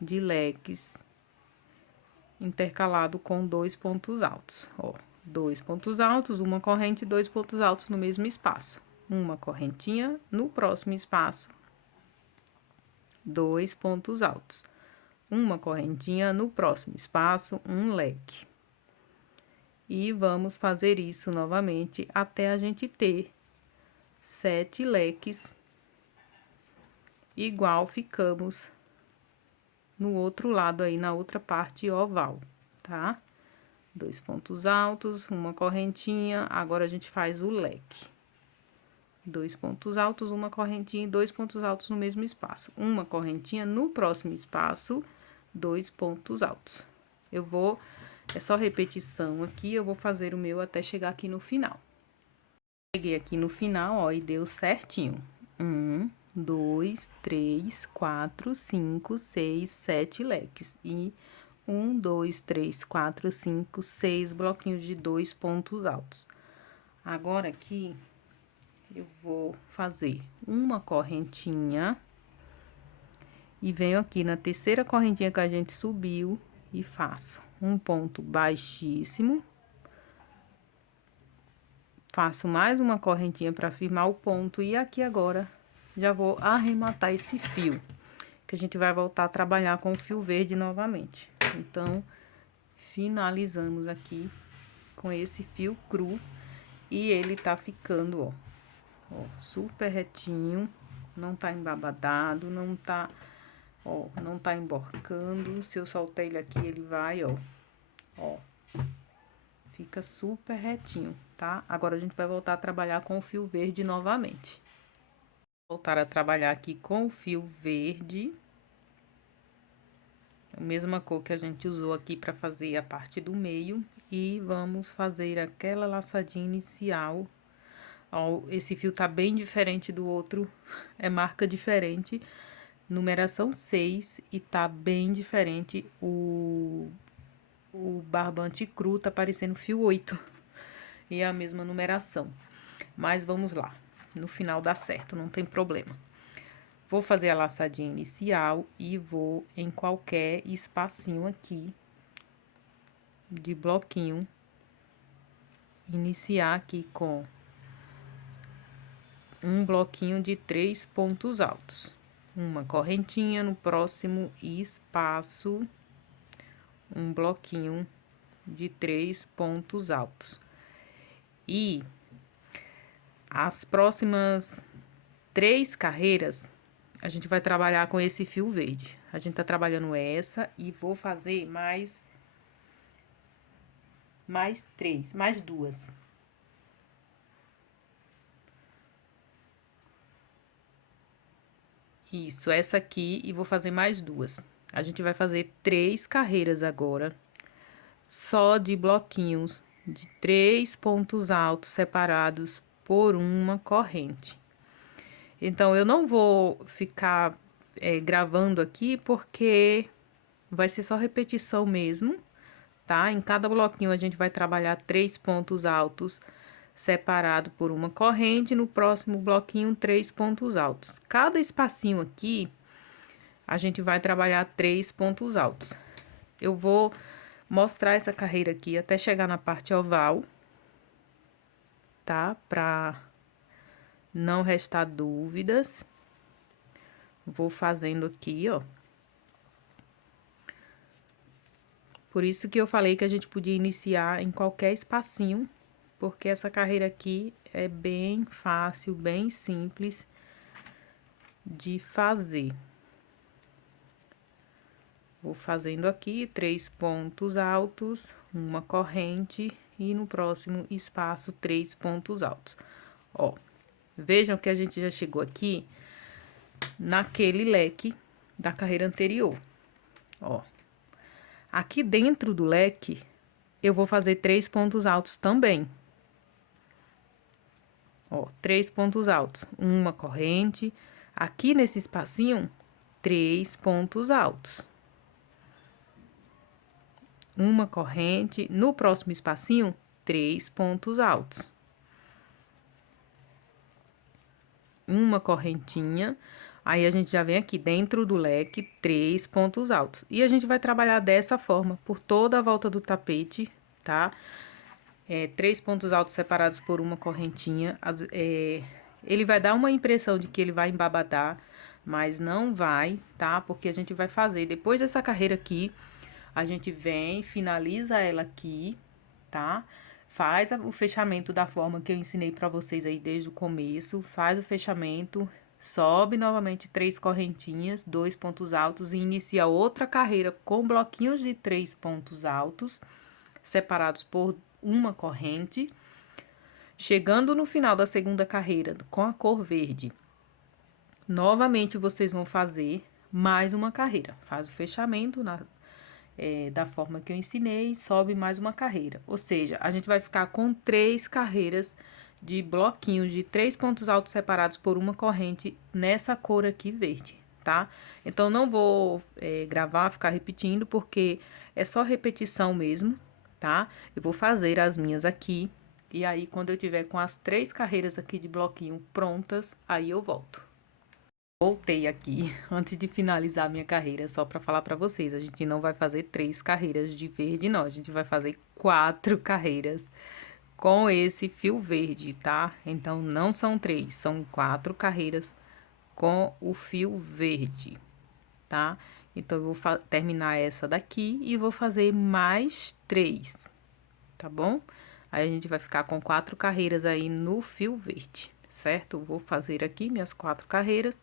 de leques intercalado com 2 pontos altos. Ó, 2 pontos altos, uma corrente e 2 pontos altos no mesmo espaço. Uma correntinha no próximo espaço, 2 pontos altos. Uma correntinha no próximo espaço, um leque. E vamos fazer isso novamente até a gente ter 7 leques, igual ficamos no outro lado aí, na outra parte oval, tá? 2 pontos altos, uma correntinha, agora a gente faz o leque. 2 pontos altos, uma correntinha e 2 pontos altos no mesmo espaço. Uma correntinha no próximo espaço, 2 pontos altos. É só repetição aqui, eu vou fazer o meu até chegar aqui no final. Cheguei aqui no final, ó, e deu certinho. 1, 2, 3, 4, 5, 6, 7 leques. E 1, 2, 3, 4, 5, 6 bloquinhos de 2 pontos altos. Agora, aqui, eu vou fazer uma correntinha. E venho aqui na terceira correntinha que a gente subiu e faço um ponto baixíssimo. Faço mais uma correntinha para firmar o ponto e aqui agora já vou arrematar esse fio, que a gente vai voltar a trabalhar com o fio verde novamente. Então, finalizamos aqui com esse fio cru e ele tá ficando, ó, super retinho, não tá embabadado, não tá emborcando. Se eu soltar ele aqui, ele vai, ó, fica super retinho, tá? Agora, a gente vai voltar a trabalhar com o fio verde novamente. Voltar a trabalhar aqui com o fio verde. A mesma cor que a gente usou aqui para fazer a parte do meio. E vamos fazer aquela laçadinha inicial. Ó, esse fio tá bem diferente do outro, é marca diferente. Numeração 6 e tá bem diferente o barbante cru, tá parecendo fio 8. E é a mesma numeração. Mas vamos lá, no final dá certo, não tem problema. Vou fazer a laçadinha inicial e vou em qualquer espacinho aqui de bloquinho. Iniciar aqui com um bloquinho de 3 pontos altos. Uma correntinha no próximo espaço, um bloquinho de 3 pontos altos. E as próximas 3 carreiras, a gente vai trabalhar com esse fio verde. A gente tá trabalhando essa e vou fazer mais 2. Isso, essa aqui, e vou fazer mais 2. A gente vai fazer 3 carreiras agora, só de bloquinhos de 3 pontos altos separados por uma corrente. Então, eu não vou ficar gravando aqui, porque vai ser só repetição mesmo, tá? Em cada bloquinho, a gente vai trabalhar 3 pontos altos separado por uma corrente, no próximo bloquinho, 3 pontos altos. Cada espacinho aqui, a gente vai trabalhar 3 pontos altos. Eu vou mostrar essa carreira aqui até chegar na parte oval, tá? Pra não restar dúvidas. Vou fazendo aqui, ó. Por isso que eu falei que a gente podia iniciar em qualquer espacinho, porque essa carreira aqui é bem fácil, bem simples de fazer. Vou fazendo aqui 3 pontos altos, uma corrente e no próximo espaço 3 pontos altos. Ó, vejam que a gente já chegou aqui naquele leque da carreira anterior. Ó, aqui dentro do leque, eu vou fazer 3 pontos altos também. Ó, 3 pontos altos, uma corrente. Aqui nesse espacinho, 3 pontos altos. uma corrente, no próximo espacinho, 3 pontos altos. Uma correntinha, aí a gente já vem aqui dentro do leque, 3 pontos altos. E a gente vai trabalhar dessa forma, por toda a volta do tapete, tá? 3 pontos altos separados por uma correntinha. Ele vai dar uma impressão de que ele vai embabadar, mas não vai, tá? Porque a gente vai fazer, depois dessa carreira aqui, a gente vem, finaliza ela aqui, tá? Faz o fechamento da forma que eu ensinei pra vocês aí desde o começo. Faz o fechamento, sobe novamente 3 correntinhas, 2 pontos altos e inicia outra carreira com bloquinhos de 3 pontos altos, separados por uma corrente. Chegando no final da segunda carreira com a cor verde, novamente vocês vão fazer mais uma carreira. Faz o fechamento da forma que eu ensinei, sobe mais uma carreira. Ou seja, a gente vai ficar com 3 carreiras de bloquinhos de 3 pontos altos separados por uma corrente nessa cor aqui verde, tá? Então, não vou gravar, ficar repetindo, porque é só repetição mesmo, tá? Eu vou fazer as minhas aqui, e aí, quando eu tiver com as 3 carreiras aqui de bloquinho prontas, aí eu volto. Voltei aqui antes de finalizar a minha carreira, só para falar para vocês, a gente não vai fazer 3 carreiras de verde, não, a gente vai fazer 4 carreiras com esse fio verde, tá? Então, não são 3, são 4 carreiras com o fio verde, tá? Então, eu vou terminar essa daqui e vou fazer mais 3, tá bom? Aí, a gente vai ficar com 4 carreiras aí no fio verde, certo? Vou fazer aqui minhas 4 carreiras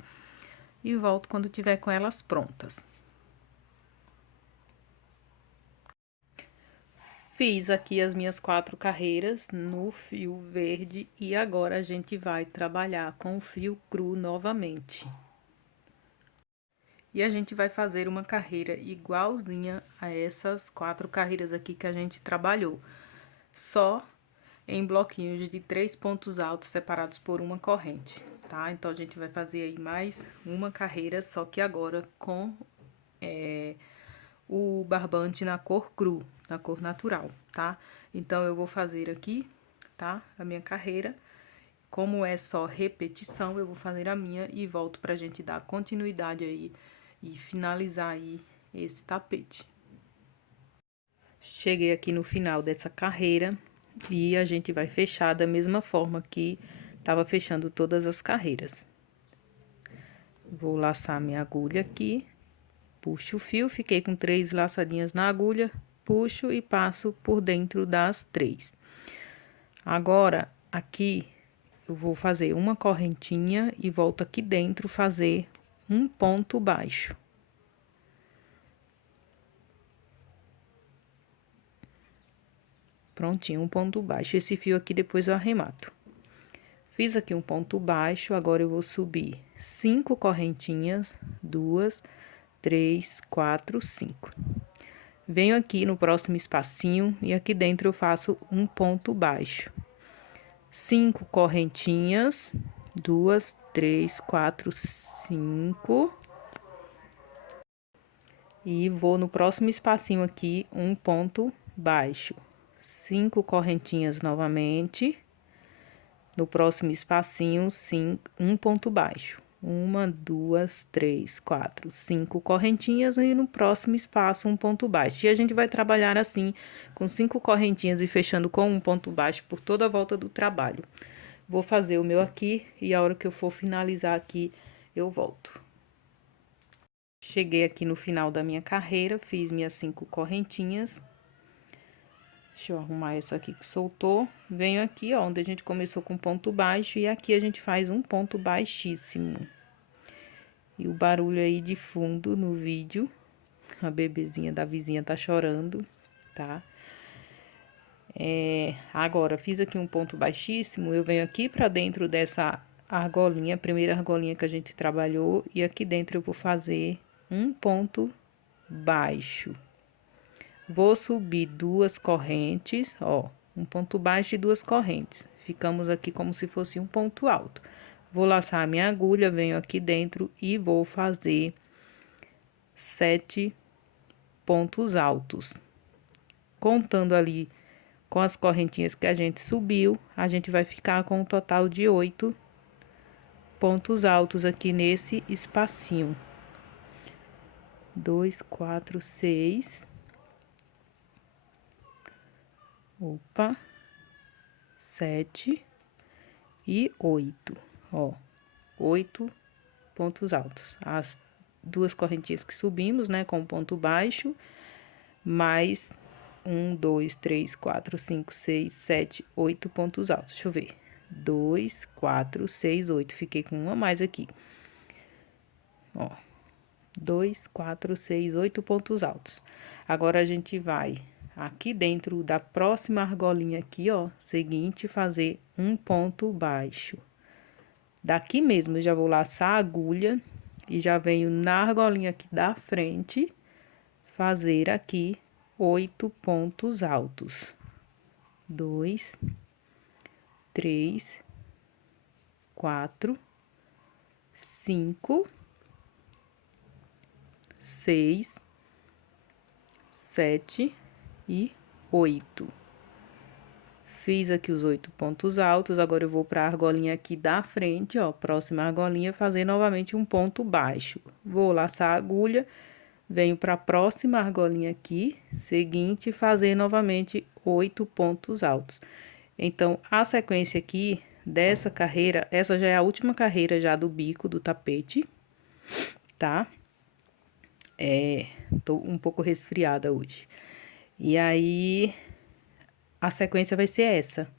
e volto quando tiver com elas prontas. Fiz aqui as minhas 4 carreiras no fio verde e agora a gente vai trabalhar com o fio cru novamente. E a gente vai fazer uma carreira igualzinha a essas 4 carreiras aqui que a gente trabalhou, só em bloquinhos de 3 pontos altos separados por uma corrente, tá? Então, a gente vai fazer aí mais uma carreira, só que agora com o barbante na cor cru, na cor natural, tá? Então, eu vou fazer aqui, tá? A minha carreira. Como é só repetição, eu vou fazer a minha e volto pra gente dar continuidade aí e finalizar aí esse tapete. Cheguei aqui no final dessa carreira e a gente vai fechar da mesma forma que tava fechando todas as carreiras. Vou laçar minha agulha aqui, puxo o fio, fiquei com 3 laçadinhas na agulha, puxo e passo por dentro das 3. Agora, aqui, eu vou fazer uma correntinha e volto aqui dentro fazer um ponto baixo. Prontinho, um ponto baixo. Esse fio aqui depois eu arremato. Fiz aqui um ponto baixo, agora eu vou subir 5 correntinhas, 2, 3, 4, 5. Venho aqui no próximo espacinho e aqui dentro eu faço um ponto baixo. 5 correntinhas, 2, 3, 4, 5. E vou no próximo espacinho aqui, um ponto baixo. 5 correntinhas novamente. No próximo espacinho, um ponto baixo. 1, 2, 3, 4, 5 correntinhas e no próximo espaço um ponto baixo. E a gente vai trabalhar assim, com 5 correntinhas e fechando com um ponto baixo por toda a volta do trabalho. Vou fazer o meu aqui e a hora que eu for finalizar aqui, eu volto. Cheguei aqui no final da minha carreira, fiz minhas 5 correntinhas. Deixa eu arrumar essa aqui que soltou. Venho aqui, ó, onde a gente começou com ponto baixo e aqui a gente faz um ponto baixíssimo. E o barulho aí de fundo no vídeo, a bebezinha da vizinha tá chorando, tá? Agora, fiz aqui um ponto baixíssimo, eu venho aqui pra dentro dessa argolinha, a primeira argolinha que a gente trabalhou, e aqui dentro eu vou fazer um ponto baixo. Vou subir 2 correntes, ó, um ponto baixo e 2 correntes. Ficamos aqui como se fosse um ponto alto. Vou laçar a minha agulha, venho aqui dentro e vou fazer 7 pontos altos. contando ali com as correntinhas que a gente subiu, a gente vai ficar com um total de 8 pontos altos aqui nesse espacinho. 2, 4, 6. Opa. 7 e 8. Ó, 8 pontos altos. As duas correntinhas que subimos, né, com ponto baixo, mais 1, 2, 3, 4, 5, 6, 7, 8 pontos altos. Deixa eu ver. 2, 4, 6, 8. Fiquei com uma a mais aqui. Ó, 2, 4, 6, 8 pontos altos. Agora, a gente vai aqui dentro da próxima argolinha aqui, ó, seguinte, fazer um ponto baixo. Daqui mesmo, eu já vou laçar a agulha e já venho na argolinha aqui da frente, fazer aqui 8 pontos altos. 2, 3, 4, 5, 6, 7 e 8. Fiz aqui os 8 pontos altos, agora eu vou para a argolinha aqui da frente, ó, próxima argolinha, fazer novamente um ponto baixo. Vou laçar a agulha, venho para a próxima argolinha aqui, seguinte, fazer novamente 8 pontos altos. Então, a sequência aqui dessa carreira, essa já é a última carreira já do bico do tapete, tá? Tô um pouco resfriada hoje. E aí, a sequência vai ser essa.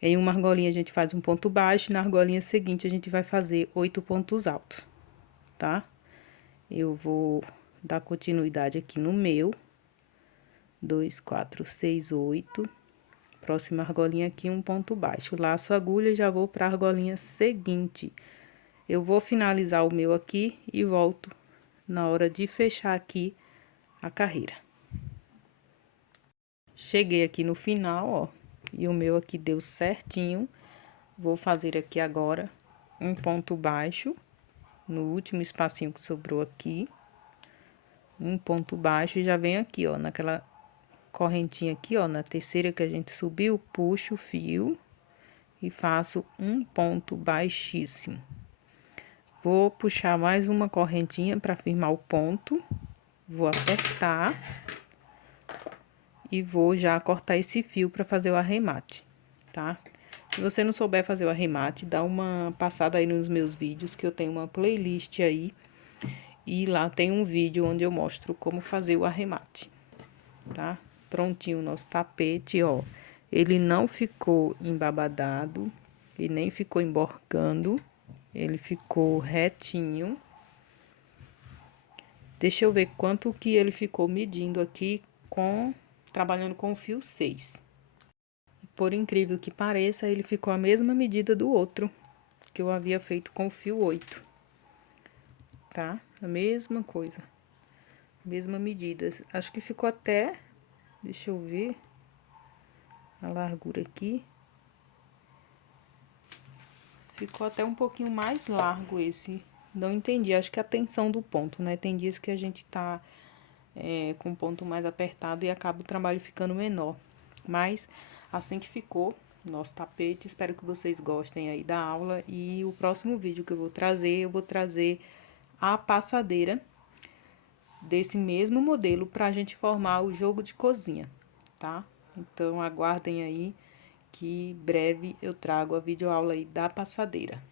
Em uma argolinha a gente faz um ponto baixo, na argolinha seguinte a gente vai fazer 8 pontos altos, tá? Eu vou dar continuidade aqui no meu. 2, 4, 6, 8. Próxima argolinha aqui, um ponto baixo. Laço a agulha e já vou para a argolinha seguinte. Eu vou finalizar o meu aqui e volto na hora de fechar aqui a carreira. Cheguei aqui no final, ó, e o meu aqui deu certinho. Vou fazer aqui agora um ponto baixo no último espacinho que sobrou aqui. Um ponto baixo e já venho aqui, ó, naquela correntinha aqui, ó, na terceira que a gente subiu, puxo o fio e faço um ponto baixíssimo. Vou puxar mais uma correntinha para firmar o ponto. Vou apertar. E vou já cortar esse fio para fazer o arremate, tá? Se você não souber fazer o arremate, dá uma passada aí nos meus vídeos, que eu tenho uma playlist aí. E lá tem um vídeo onde eu mostro como fazer o arremate, tá? Prontinho o nosso tapete, ó. Ele não ficou embabadado e nem ficou emborcando. Ele ficou retinho. Deixa eu ver quanto que ele ficou medindo aqui trabalhando com o fio 6. Por incrível que pareça, ele ficou a mesma medida do outro, que eu havia feito com o fio 8. Tá? A mesma coisa. Mesma medida. Acho que ficou até... Deixa eu ver a largura aqui. Ficou até um pouquinho mais largo esse. Não entendi, acho que a tensão do ponto, né? Tem dias que a gente tá... com um ponto mais apertado e acaba o trabalho ficando menor. Mas, assim que ficou nosso tapete, espero que vocês gostem aí da aula. E o próximo vídeo que eu vou trazer a passadeira desse mesmo modelo pra gente formar o jogo de cozinha, tá? Então, aguardem aí que breve eu trago a videoaula aí da passadeira.